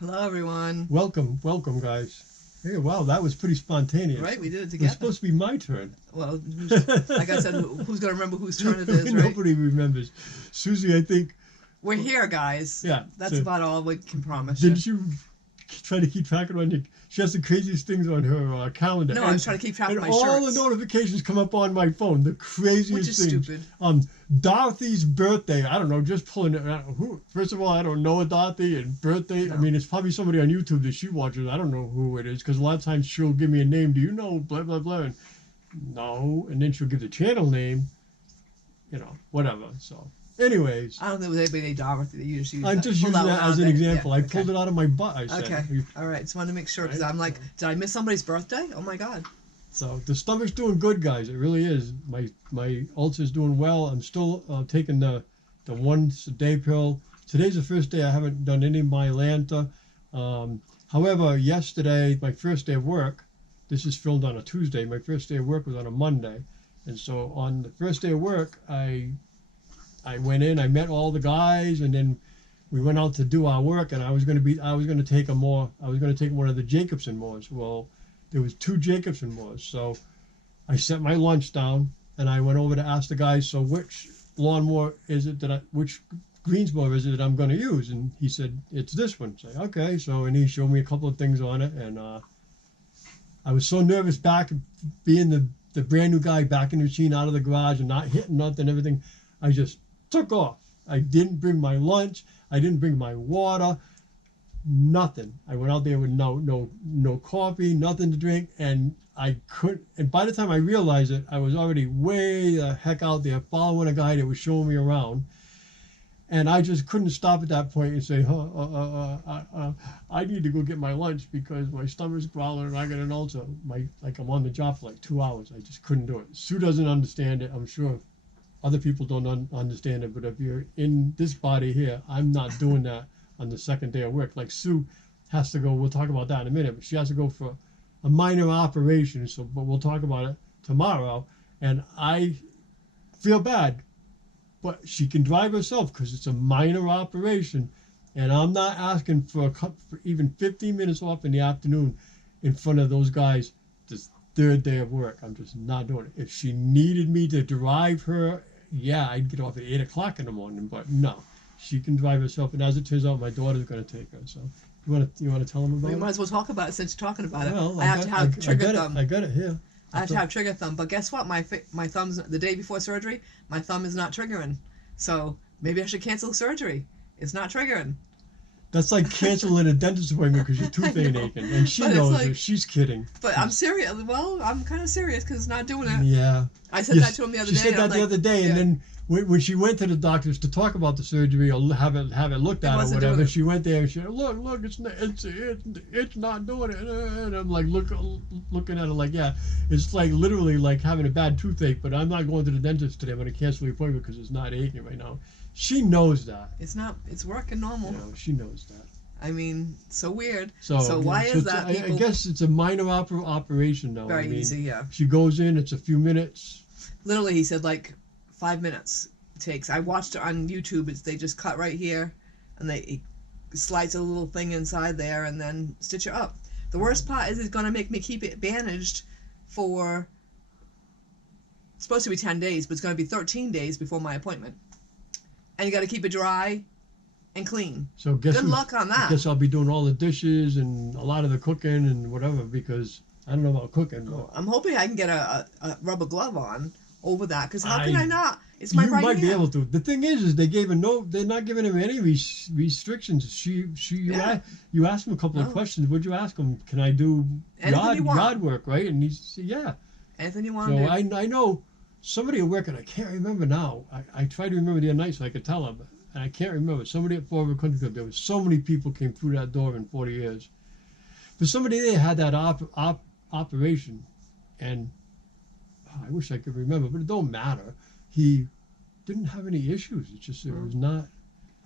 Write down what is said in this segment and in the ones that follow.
Hello, everyone. Welcome, guys. Hey, wow, that was pretty spontaneous. Right, we did it It together. was supposed to be my turn. Well, like I said, who's going to remember whose turn it is, right? Nobody remembers. Susie, I think. We're here, guys. Yeah. That's so about all we can promise you. Didn't you try to keep track of it on your? She has the craziest things on her calendar. No, I was trying to keep track of my all shirts. the notifications come up on my phone. The craziest Which is things. stupid. Dorothy's birthday. I don't know. Just pulling it. Who? First of all, I don't know a Dorothy and birthday. No. I mean, it's probably somebody on YouTube that she watches. I don't know who it is because a lot of times she'll give me a name. Do you know blah blah blah? And no, and then she'll give the channel name. Whatever. So, anyways. I don't think there was anybody named Dorothy that you just used. I'm just using that as an example. I pulled it out of my butt. I said. Okay. All right. Just wanted to make sure because I'm like, did I miss somebody's birthday? Oh my God. So the stomach's doing good, guys. It really is. My ulcer's doing well. I'm still taking the once a day pill. Today's the first day I haven't done any Mylanta. However, yesterday, my first day of work. This is filmed on a Tuesday. My first day of work was on a Monday, and so on the first day of work, I went in. I met all the guys, and then we went out to do our work. And I was going to take one of the Jacobson mowers. Well, there was 2 Jacobson mowers, so I set my lunch down and I went over to ask the guys, so which lawnmower is it which greens mower is it that I'm going to use? And he said, it's this one. So, okay, so, and he showed me a couple of things on it, and I was so nervous back being the brand new guy back in the machine out of the garage and not hitting nothing, everything. I just took off. I didn't bring my lunch. I didn't bring my water. Nothing. I went out there with no coffee, nothing to drink, and I couldn't. And by the time I realized it, I was already way the heck out there following a guy that was showing me around, and I just couldn't stop at that point and say, I need to go get my lunch because my stomach's growling and I got an ulcer. Like I'm on the job for like 2 hours. I just couldn't do it. Sue doesn't understand it. I'm sure other people don't understand it, but if you're in this body here, I'm not doing that on the second day of work. Like Sue has to go, we'll talk about that in a minute, but she has to go for a minor operation, but we'll talk about it tomorrow. And I feel bad, but she can drive herself because it's a minor operation. And I'm not asking for even 15 minutes off in the afternoon in front of those guys this third day of work. I'm just not doing it. If she needed me to drive her, yeah, I'd get off at 8 o'clock in the morning, but no. She can drive herself, and as it turns out, my daughter's going to take her. So, you want to tell them about it? We might as well talk about it since you're talking about it. Well, I have to have trigger thumb. I got it here. I have to have trigger thumb, but guess what? My thumb's the day before surgery. My thumb is not triggering, so maybe I should cancel surgery. It's not triggering. That's like canceling a dentist appointment because your tooth ain't aching, and she knows it. She's kidding. But I'm serious. Well, I'm kind of serious because it's not doing it. Yeah. I said that to him the other day. She said that the other day, and then when she went to the doctors to talk about the surgery or have it looked at or whatever, she went there and she said, look, it's not doing it. And I'm like looking at it like, yeah, it's like literally like having a bad toothache, but I'm not going to the dentist today. I'm going to cancel the appointment because it's not aching right now. She knows that. It's not. It's working normal. She knows that. I mean, so weird. So why is that? I guess it's a minor operation, though. Very easy, yeah. She goes in. It's a few minutes. Literally, he said like 5 minutes it takes. I watched it on YouTube. They just cut right here, and it slides a little thing inside there, and then stitch it up. The worst part is it's gonna make me keep it bandaged for. It's supposed to be 10 days, but it's gonna be 13 days before my appointment. And you got to keep it dry and clean. So good luck on that. I guess I'll be doing all the dishes and a lot of the cooking and whatever because I don't know about cooking. But I'm hoping I can get a rubber glove on over that because how can I not? It's my right hand. You might be able to. The thing is they gave they're not giving him any restrictions. You asked him a couple of questions. What'd you ask him? Can I do yard work, right? And he said, yeah. Anything you want to do. I know. Somebody at work, and I can't remember now. I tried to remember the other night so I could tell him, and I can't remember. Somebody at Fall River Country Club, there was so many people came through that door in 40 years. But somebody there had that operation, and I wish I could remember, but it don't matter. He didn't have any issues. It's just it was not.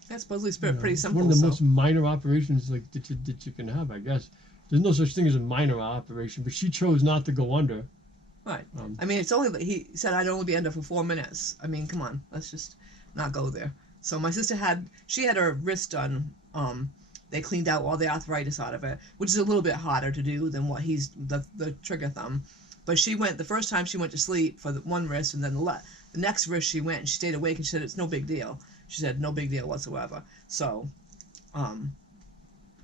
That's supposedly pretty simple. One of the most minor operations like that you can have, I guess. There's no such thing as a minor operation, but she chose not to go under. Right. I mean, it's only, he said I'd only be under for 4 minutes. I mean, come on, let's just not go there. So my sister had her wrist done they cleaned out all the arthritis out of it, which is a little bit harder to do than what he's the trigger thumb. But she went the first time she went to sleep for the one wrist, and then the next wrist she went and she stayed awake and she said it's no big deal. She said no big deal whatsoever. So,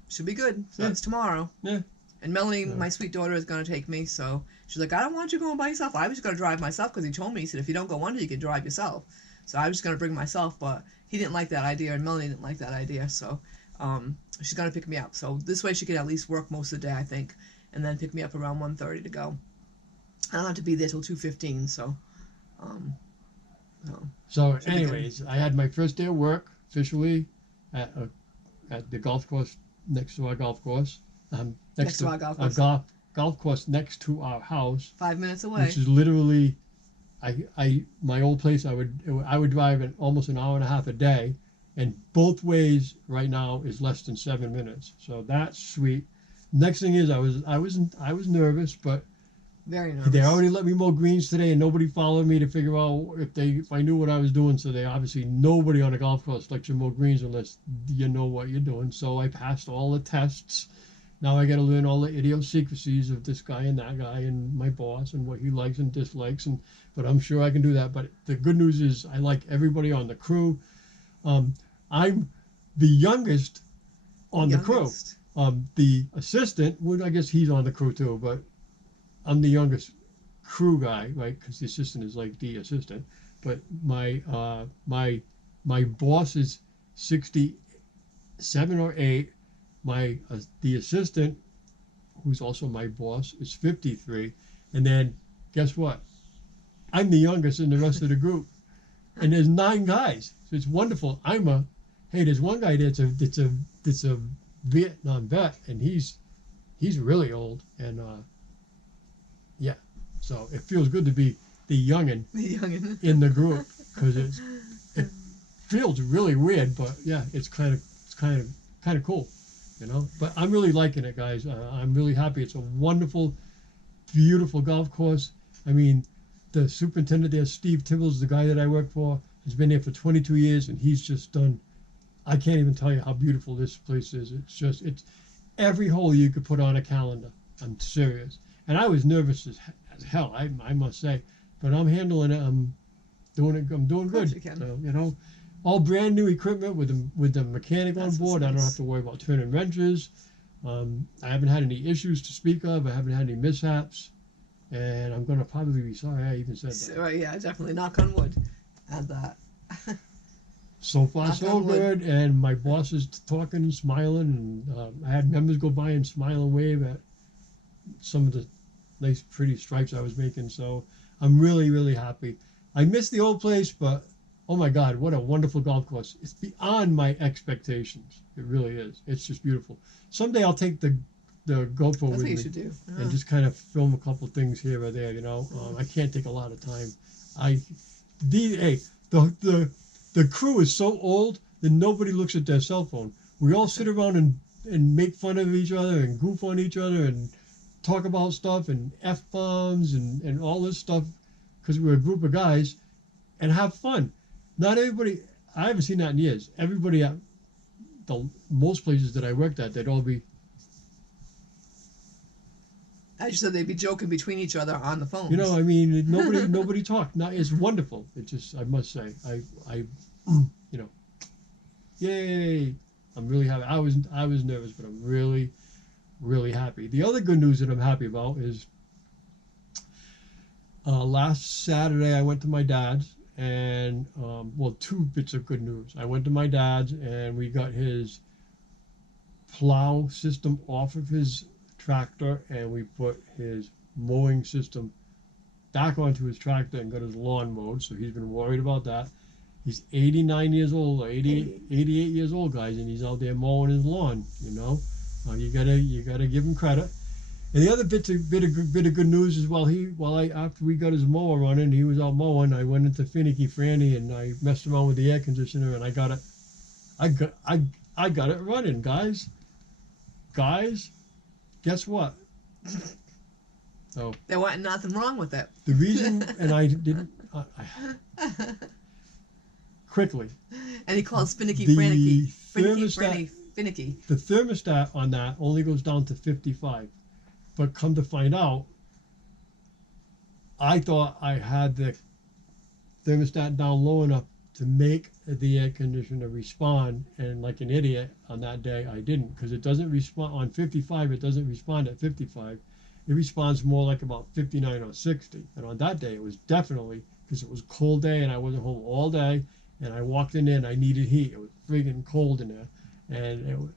should be good. So it's tomorrow. Yeah. And Melanie, my sweet daughter, is going to take me. So she's like, I don't want you going by yourself. I was just going to drive myself because he told me, he said, if you don't go under, you can drive yourself. So I was just going to bring myself, but he didn't like that idea, and Melanie didn't like that idea. So she's going to pick me up. So this way she can at least work most of the day, I think, and then pick me up around 1:30 to go. I don't have to be there till 2:15. So. So, anyways, I had my first day of work officially at the golf course next to our golf course. Next to our golf course. Golf course next to our house. 5 minutes away. Which is literally, my old place. I would drive almost an hour and a half a day, and both ways right now is less than 7 minutes. So that's sweet. Next thing is I was nervous, but very nervous. They already let me mow greens today, and nobody followed me to figure out if I knew what I was doing. So they obviously nobody on a golf course lets you mow greens unless you know what you're doing. So I passed all the tests. Now I got to learn all the idiosyncrasies of this guy and that guy and my boss and what he likes and dislikes. But I'm sure I can do that. But the good news is I like everybody on the crew. I'm the youngest on the crew. The assistant, well, I guess he's on the crew too, but I'm the youngest crew guy, right? Because the assistant is like the assistant. But my boss is 67 or 8. The assistant, who's also my boss, is 53. And then guess what? I'm the youngest in the rest of the group, and there's 9 guys. So it's wonderful. There's one guy that's a Vietnam vet, and he's really old, and yeah, so it feels good to be the youngin in the group, because it feels really weird, but yeah, it's kind of cool, you know. But I'm really liking it, guys. I'm really happy. It's a wonderful, beautiful golf course. I mean, the superintendent there, Steve Tibbles, the guy that I work for, has been there for 22 years, and he's just done. I can't even tell you how beautiful this place is. It's every hole you could put on a calendar. I'm serious. And I was nervous as hell, I must say, but I'm handling it. I'm doing good. You can. So, you know, all brand new equipment with the mechanic on board. Nice. I don't have to worry about turning wrenches. I haven't had any issues to speak of. I haven't had any mishaps, and I'm gonna probably be sorry I even said that. So, yeah, definitely. Knock on wood. Add that. So far, so good. And my boss is talking and smiling, and I had members go by and smile and wave at some of the nice, pretty stripes I was making. So I'm really, really happy. I miss the old place, but oh my God, what a wonderful golf course! It's beyond my expectations. It really is. It's just beautiful. Someday I'll take the GoPro That's with what me you should do. Yeah. and just kind of film a couple things here or there. You know, I can't take a lot of time. The crew is so old that nobody looks at their cell phone. We all sit around and make fun of each other and goof on each other and talk about stuff and F-bombs and all this stuff because we're a group of guys and have fun. Not everybody, I haven't seen that in years. Everybody at most places that I worked at, they'd all be. As you said, they'd be joking between each other on the phones. You know, I mean, nobody talked. Now it's wonderful. It just, I must say, I, you know, yay! I'm really happy. I was nervous, but I'm really, really happy. The other good news that I'm happy about is last Saturday I went to my dad's, and well, 2 bits of good news. I went to my dad's, and we got his plow system off of his tractor, and we put his mowing system back onto his tractor and got his lawn mowed. So he's been worried about that. He's 89 years old, or 88 years old, guys, and he's out there mowing his lawn. You know, you gotta give him credit. And the other bit of good news is after we got his mower running, he was out mowing. I went into Finicky Franny and I messed around with the air conditioner, and I got it running, guys. Guess what? So there wasn't nothing wrong with it. the reason, and I didn't quickly. And he called Finicky The Franny. thermostat finicky. The thermostat on that only goes down to 55. But come to find out, I thought I had the thermostat down low enough to make the air conditioner respond, and like an idiot on that day I didn't, because it doesn't respond on 55. It doesn't respond at 55. It responds more like about 59 or 60. And on that day it was definitely, because it was a cold day and I wasn't home all day, and I walked in there and I needed heat. It was friggin' cold in there, and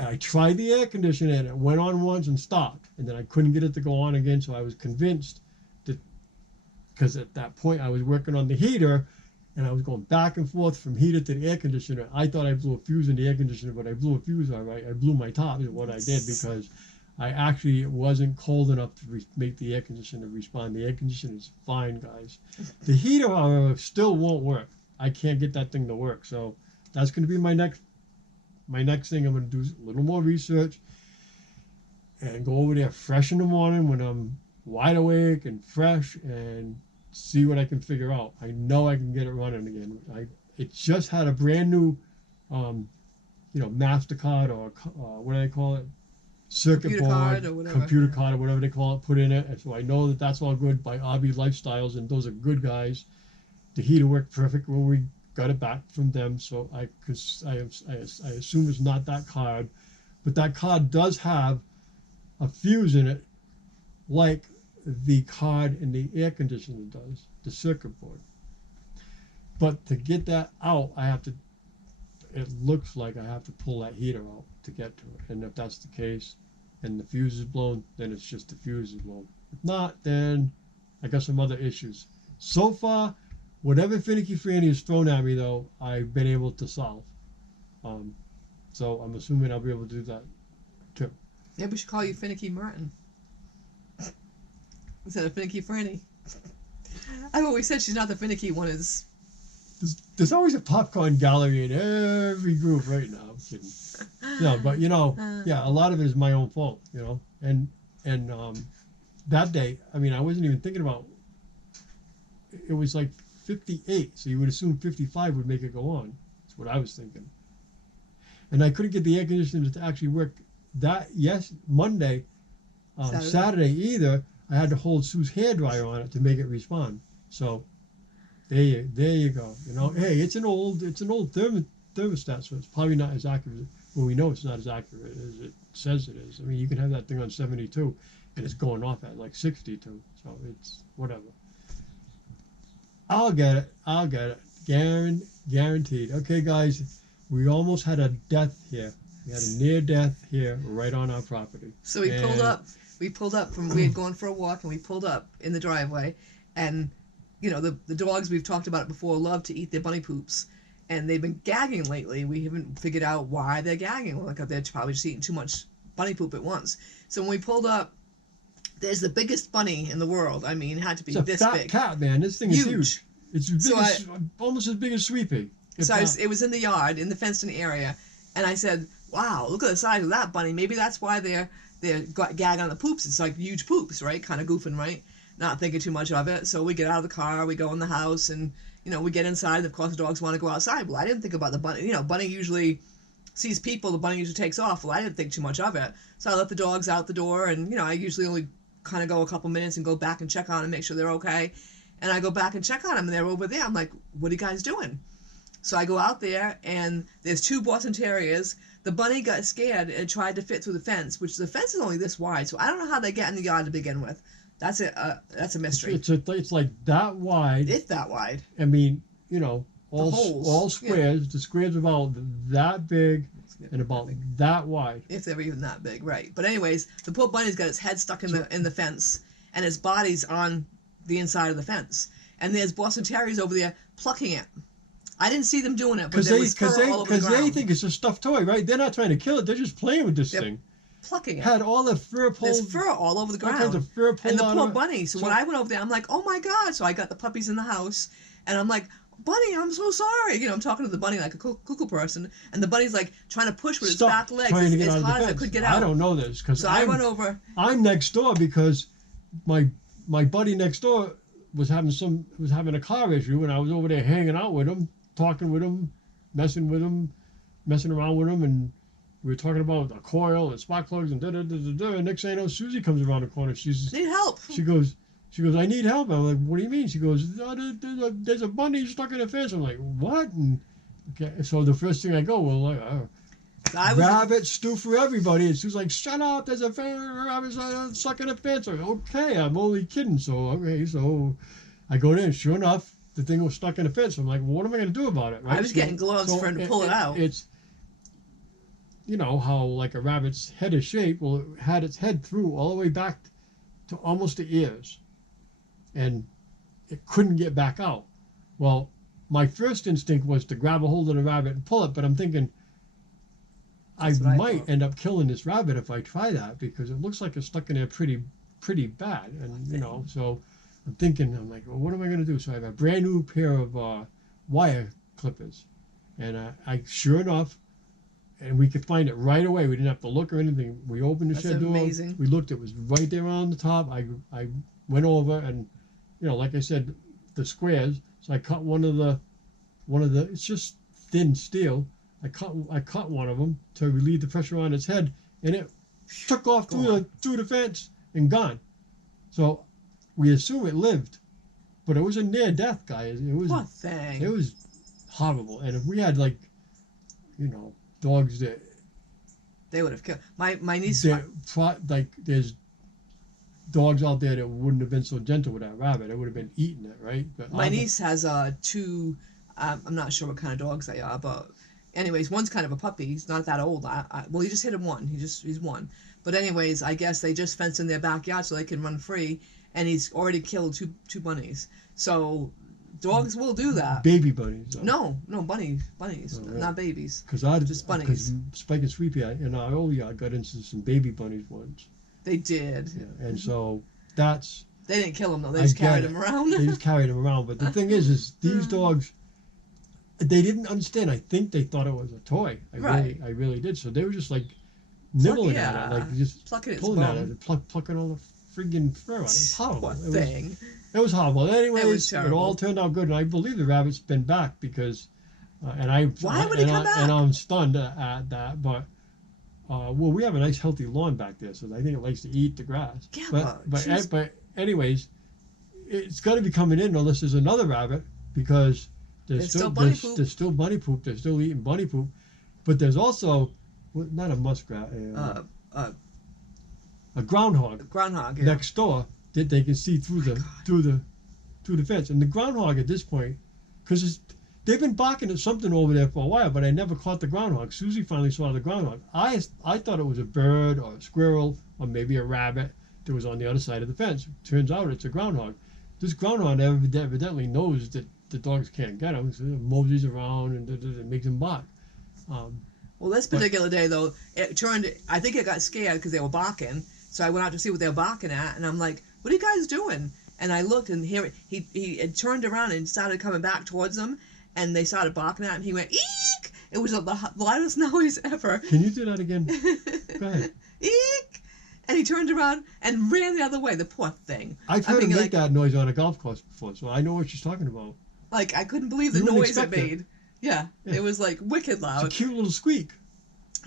I tried the air conditioner and it went on once and stopped, and then I couldn't get it to go on again. So I was convinced that, because at that point I was working on the heater and I was going back and forth from heater to the air conditioner. I thought I blew a fuse in the air conditioner, but I blew a fuse all right. I blew my top is what I did, because I actually, it wasn't cold enough to make the air conditioner respond. The air conditioner is fine, guys. The heater, however, still won't work. I can't get that thing to work. So that's going to be my next thing. I'm going to do a little more research and go over there fresh in the morning when I'm wide awake and fresh, and see what I can figure out. I know I can get it running again. It just had a brand new, MasterCard or what do they call it? Circuit Computer board, card or whatever. computer card or whatever they call it, put in it. And so I know that that's all good by RB Lifestyles, and those are good guys. The heater worked perfect when we got it back from them. So I assume it's not that card, but that card does have a fuse in it, like the card in the air conditioner does, the circuit board. But to get that out, it looks like I have to pull that heater out to get to it. And if that's the case, and the fuse is blown, then it's just the fuse is blown. If not, then I got some other issues. So far, whatever finicky Franny has thrown at me, though, I've been able to solve. So I'm assuming I'll be able to do that too. Maybe we should call you Finicky Martin instead of Finicky Franny. I've always said she's not the finicky one. There's always a popcorn gallery in every group right now. I'm kidding. No, but yeah, a lot of it is my own fault, and that day, I mean, I wasn't even thinking about, it was like 58, so you would assume 55 would make it go on. That's what I was thinking. And I couldn't get the air conditioner to actually work Monday, Saturday either. I had to hold Sue's hairdryer on it to make it respond. So there you go. Hey, it's an old thermostat, so it's probably not as accurate. Well, we know it's not as accurate as it says it is. I mean, you can have that thing on 72, and it's going off at like 62. So it's whatever. I'll get it. Guaranteed. Okay, guys, we almost had a death here. We had a near death here right on our property. So we pulled up from, we had gone for a walk, and we pulled up in the driveway, and the dogs, we've talked about it before, love to eat their bunny poops, and they've been gagging lately. We haven't figured out why they're gagging. Like, they're probably just eating too much bunny poop at once. So when we pulled up, there's the biggest bunny in the world. I mean, it had to be this fat big. Cat, man. This thing is huge. It's almost as big as Sweepy. It was in the yard, in the fenced-in area, and I said, wow, look at the size of that bunny. Maybe that's why they're gagging on the poops. It's like huge poops, right? Kind of goofing, right? Not thinking too much of it. So we get out of the car, we go in the house, and we get inside. And of course, the dogs want to go outside. Well, I didn't think about the bunny. Bunny usually sees people. The bunny usually takes off. Well, I didn't think too much of it. So I let the dogs out the door, and I usually only kind of go a couple minutes and go back and check on them, make sure they're okay. And I go back and check on them, and they're over there. I'm like, what are you guys doing? So I go out there, and there's 2 Boston Terriers. The bunny got scared and tried to fit through the fence, which the fence is only this wide, so I don't know how they get in the yard to begin with. That's a mystery. It's like that wide. It's that wide. I mean, all squares. Yeah. The squares about that big and about that wide. If they're even that big, right? But anyways, the poor bunny's got its head stuck in the fence, and its body's on the inside of the fence, and there's Boston Terriers over there plucking it. I didn't see them doing it, but there was fur all over the ground. Because they think it's a stuffed toy, right? They're not trying to kill it. They're just playing with this thing. Plucking it. Had all the fur pulled. There's fur all over the ground. All kinds of fur pulled. And the poor bunny. So when I went over there, I'm like, oh my God. So I got the puppies in the house, and I'm like, Bunny, I'm so sorry. I'm talking to the bunny like a cuckoo person, and the bunny's like trying to push with its back legs as hard as it could get out. I don't know this because I went over. I'm next door because my buddy next door was having a car issue, and I was over there hanging out with him, talking with him, messing around with him, and we were talking about a coil and spark plugs and da-da-da-da-da. And next thing I know, Susie comes around the corner. She Need help. goes, I need help. I'm like, what do you mean? She goes, oh, there's a bunny stuck in the fence. I'm like, what? And okay, so the first thing I go, well, like, rabbit stew for everybody. And Sue's like, shut up, there's a rabbit stuck in the fence. I'm like, okay, I'm only kidding. So, okay, so I go in, sure enough, the thing was stuck in the fence. I'm like, well, what am I going to do about it? Right? I was getting gloves for him to pull it out. It's, you know, how like a rabbit's head is shaped. Well, it had its head through all the way back to almost the ears. And it couldn't get back out. Well, my first instinct was to grab a hold of the rabbit and pull it, but I'm thinking, I might end up killing this rabbit if I try that, because it looks like it's stuck in there pretty bad. And, you know, so I'm thinking, I'm like, well, what am I going to do? So I have a brand new pair of wire clippers. And I sure enough, and we could find it right away. We didn't have to look or anything. We opened the shed door. Amazing. We looked. It was right there on the top. I went over and, you know, like I said, the squares. So I cut one of the. It's just thin steel. I cut one of them to relieve the pressure on its head, and it took off through the fence and gone. So we assume it lived, but it was a near death, guys. It was. Poor thing. It was horrible. And if we had, like, you know, dogs that they would have killed my niece. Like, there's dogs out there that wouldn't have been so gentle with that rabbit. It would have been eating it, right? But my niece has two. I'm not sure what kind of dogs they are, but anyways, one's kind of a puppy. He's not that old. Well, he just hit him one. He's one. But anyways, I guess they just fenced in their backyard so they can run free, and he's already killed two bunnies. So dogs will do that. Baby bunnies. Though. No, bunnies, not babies. Just bunnies. Because Spike and Sweepy in our old yard got into some baby bunnies once. They did. Yeah, and so that's. They didn't kill him though. They just carried him around. They just carried him around. But the thing is these dogs, they didn't understand. I think they thought it was a toy. I really did. So they were just like nibbling at it, like just plucking pulling at it, plucking all the friggin' fur out. It was horrible. It was horrible. Anyways, it all turned out good, and I believe the rabbit's been back because, why would he come back? And I'm stunned at that, but. Well, we have a nice healthy lawn back there, so I think it likes to eat the grass. Yeah, but anyways, it's got to be coming in unless there's another rabbit, because there's still bunny poop. There's still bunny poop. They're still eating bunny poop, but there's also not a muskrat, a groundhog. A groundhog next door that they can see through the fence, and the groundhog at this point, because they've been barking at something over there for a while, but I never caught the groundhog. Susie finally saw the groundhog. I thought it was a bird or a squirrel or maybe a rabbit that was on the other side of the fence. Turns out it's a groundhog. This groundhog evidently knows that the dogs can't get him, so it moseys around and it makes him bark. Well, this particular day, though, I think it got scared because they were barking, so I went out to see what they were barking at, and I'm like, what are you guys doing? And I looked, and here he had turned around and started coming back towards them. And they started barking at him. He went, eek! It was the loudest noise ever. Can you do that again? Go ahead. Eek! And he turned around and ran the other way. The poor thing. I've heard him make that noise on a golf course before, so I know what she's talking about. Like, I couldn't believe the noise it made. Yeah, it was like wicked loud. It's a cute little squeak.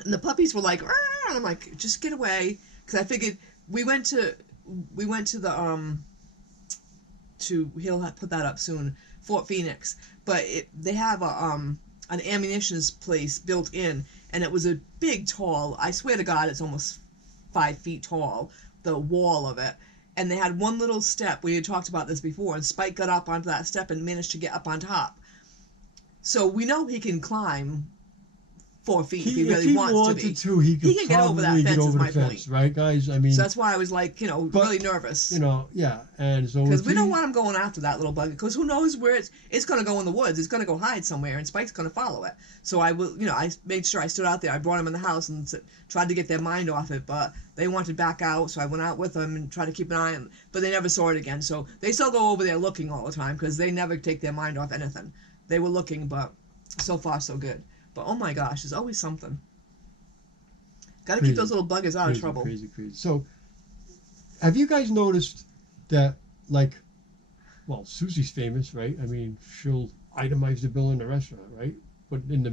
And the puppies were like, Arr! And I'm like, just get away. Because I figured we went to the, he'll put that up soon, Fort Phoenix. But they have an ammunition place built in, and it was a big, tall, I swear to God, it's almost 5 feet tall, the wall of it. And they had one little step, we had talked about this before, and Spike got up onto that step and managed to get up on top. So we know he can climb 4 feet if he really wants to be. He can get over that fence, is my point. Right, guys? I mean, so that's why I was like, really nervous. Yeah, and so because we don't want him going after that little bug, because who knows where it's going to go in the woods. It's going to go hide somewhere, and Spike's going to follow it. So I will, I made sure I stood out there. I brought him in the house and tried to get their mind off it, but they wanted back out, so I went out with them and tried to keep an eye on them. But they never saw it again, so they still go over there looking all the time because they never take their mind off anything. They were looking, but so far so good. But oh my gosh, there's always something. Got to keep those little buggers out of trouble. Crazy. So, have you guys noticed that, Susie's famous, right? I mean, she'll itemize the bill in the restaurant, right? but in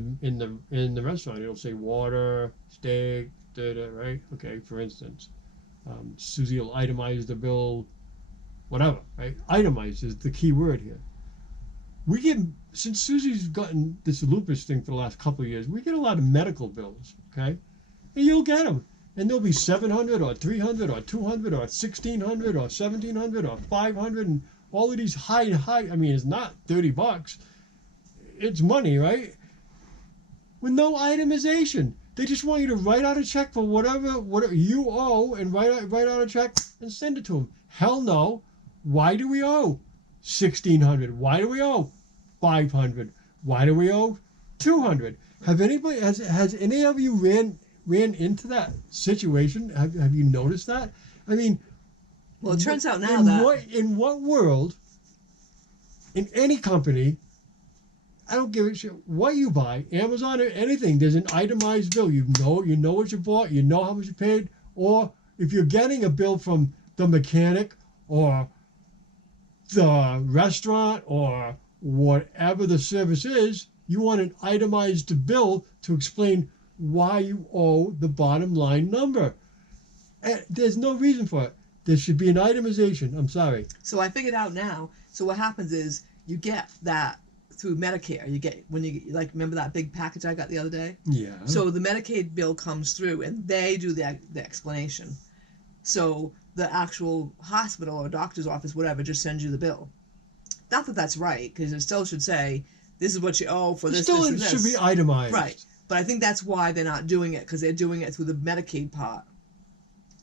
the restaurant it'll say water, steak, right? Okay, for instance, Susie will itemize the bill, whatever, right? Itemize is the key word here. We get, since Susie's gotten this lupus thing for the last couple of years, we get a lot of medical bills, okay? And you'll get them, and they'll be 700 or 300 or 200 or 1600 or 1700 or 500, and all of these high. I mean, it's not $30. It's money, right? With no itemization. They just want you to write out a check for whatever you owe, and write out a check and send it to them. Hell no. Why do we owe 1600? Why do we owe 500? Why do we owe 200? Has any of you ran into that situation? Have you noticed that? I mean, well, it turns out now that in what world, in any company, I don't give a shit what you buy, Amazon or anything, there's an itemized bill. You know what you bought, you know how much you paid, or if you're getting a bill from the mechanic or the restaurant or whatever the service is, you want an itemized bill to explain why you owe the bottom line number. And there's no reason for it. There should be an itemization. I'm sorry. So I figured out now. So what happens is you get that through Medicare. You get when you remember that big package I got the other day? Yeah. So the Medicaid bill comes through and they do the explanation. So the actual hospital or doctor's office, whatever, just sends you the bill. Not that that's right, because it still should say this is what you owe for this. Still, this, and it this. should be itemized. Right. But I think that's why they're not doing it, because they're doing it through the Medicaid part.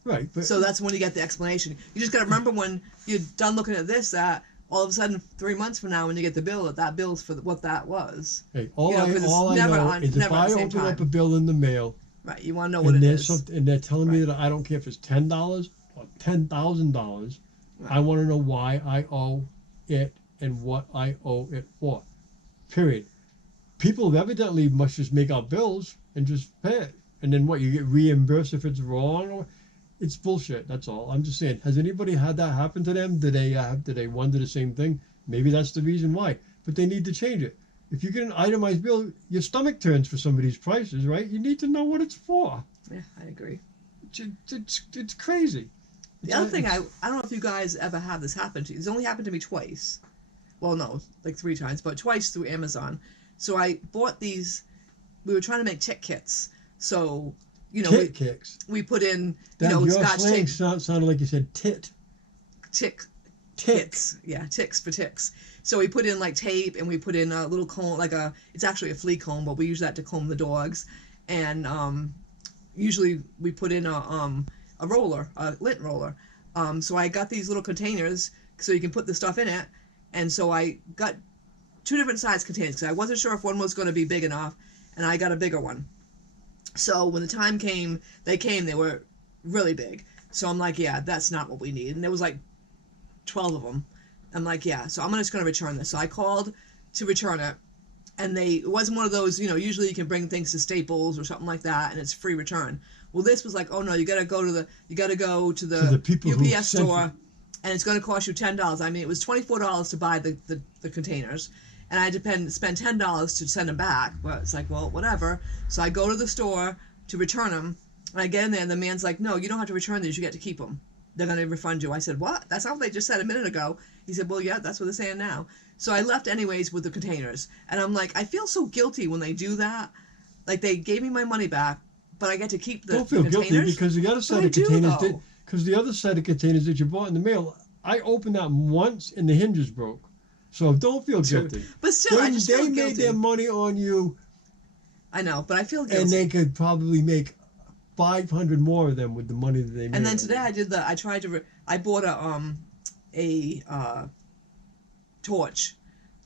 Right. But So that's when you get the explanation. You just got to remember when you're done looking at this, that all of a sudden 3 months from now when you get the bill, that bill's for what that was. hey, all You know, 'cause it's I never know on- is if never at I the same open up time. a bill in the mail Right. You want to know what and it there's is. something, and they're telling me Right. that I don't care if it's $10 or $10,000, Right. I want to know why I owe it and what I owe it for. Period. People evidently must just make out bills and just pay it, and then what, you get reimbursed if it's wrong? Or it's bullshit. That's all. I'm just saying. Has anybody had that happen to them? Did they wonder the same thing? Maybe that's the reason why. But they need to change it. If you get an itemized bill, your stomach turns for some of these prices, right? You need to know what it's for. Yeah, I agree. It's crazy. The other thing, I don't know if you guys ever have this happen to you. It's only happened to me twice. Well, no, like 3 times, but twice through Amazon. So I bought these. We were trying to make tick kits. So, tit kicks. we put in, Your Scotch slang tape. sounded like you said tit. Tick Tick. kits. Yeah, ticks for ticks. So we put in like tape and we put in a little comb, it's actually a flea comb, but we use that to comb the dogs. And usually we put in a roller, a lint roller. So I got these little containers so you can put the stuff in it. And so I got 2 different size containers because I wasn't sure if one was going to be big enough, and I got a bigger one. So when the time came, they were really big. So I'm like, yeah, that's not what we need. And there was like 12 of them. I'm like, yeah, so I'm just going to return this. So I called to return it, and it wasn't one of those, usually you can bring things to Staples or something like that, and it's free return. Well, this was like, oh no, you got to go to the people who UPS sent store, it. and it's going to cost you $10. I mean, it was $24 to buy the containers, and I had to spend $10 to send them back. But it's like, well, whatever. So I go to the store to return them, and I get in there, and the man's like, no, you don't have to return these. You get to keep them. They're going to refund you. I said, what? That's not what they just said a minute ago. He said, well, yeah, that's what they're saying now. So I left anyways with the containers. And I'm like, I feel so guilty when they do that. Like, they gave me my money back, but I get to keep the Don't feel containers. guilty because the other set I of do, containers though. because the other set of containers that you bought in the mail, I opened that once and the hinges broke. So don't feel True. guilty. But still, I just They feel made guilty. their money on you, I know, but I feel guilty. and they could probably make 500 more of them with the money that they made. And then on today you. I bought a torch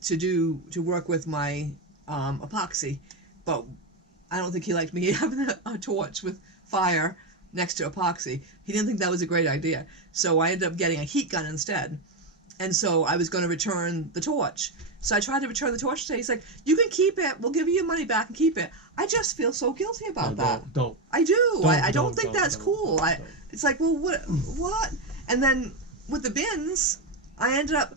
to work with my epoxy, but I don't think he liked me having a torch with fire next to epoxy. He didn't think that was a great idea. So I ended up getting a heat gun instead. And so I was going to return the torch. So I tried to return the torch today. He's like, you can keep it. We'll give you your money back and keep it. I just feel so guilty about No, that. Don't. I do. I don't Don't, think don't, that's don't, cool. don't. It's like, well, what? And then with the bins, I ended up,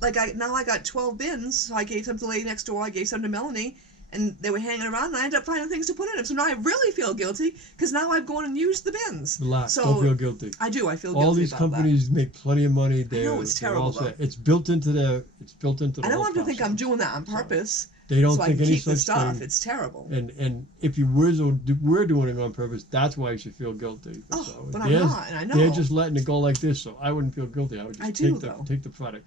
I got 12 bins. So I gave some to the lady next door. I gave some to Melanie. and they were hanging around, and I ended up finding things to put in them. So now I really feel guilty because now I've gone and used the bins. Relax. So Don't feel guilty. I do. I feel guilty All these about companies make plenty of money. know, it's they're all terrible, set. It's built into the. It's built into the. that. I don't whole want them to think I'm process. doing that on purpose. They don't so I think can any keep the such stuff. thing. It's terrible. And if you were doing it on purpose, that's why you should feel guilty. Oh, So but I'm they're- not, and I know. They're just letting it go like this, so I wouldn't feel guilty. I would just I do, take the product.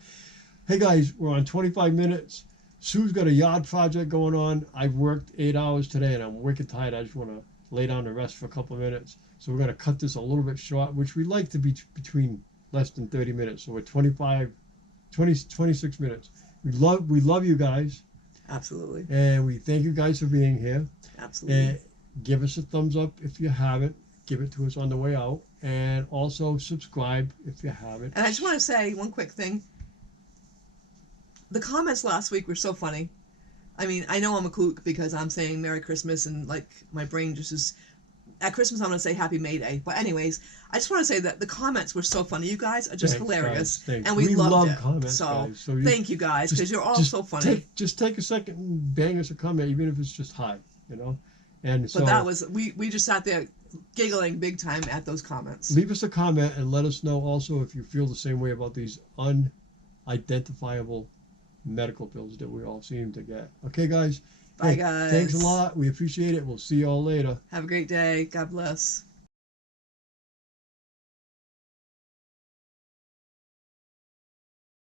Hey guys, we're on 25 minutes. Sue's got a yard project going on. I've worked 8 hours today, and I'm wicked tired. I just want to lay down and rest for a couple of minutes. So we're going to cut this a little bit short, which we like to be between less than 30 minutes. So we're 26 minutes. We love you guys, Absolutely. and we thank you guys for being here. Absolutely. And give us a thumbs up if you haven't. Give it to us on the way out, and also subscribe if you haven't. And I just want to say one quick thing. The comments last week were so funny. I mean, I know I'm a kook because I'm saying Merry Christmas and like my brain just is. At Christmas, I'm going to say Happy May Day. But anyways, I just want to say that the comments were so funny. You guys are just Thanks, hilarious. guys. Thanks. And we loved love it. comments, So, guys. So thank you guys because you're all so funny. Just take a second and bang us a comment, even if it's just hi, you know. And so But that was, we just sat there giggling big time at those comments. leave us a comment and let us know also if you feel the same way about these unidentifiable medical bills that we all seem to get. Okay, guys. Bye, Hey, guys. Thanks a lot. We appreciate it. We'll see you all later. Have a great day. God bless.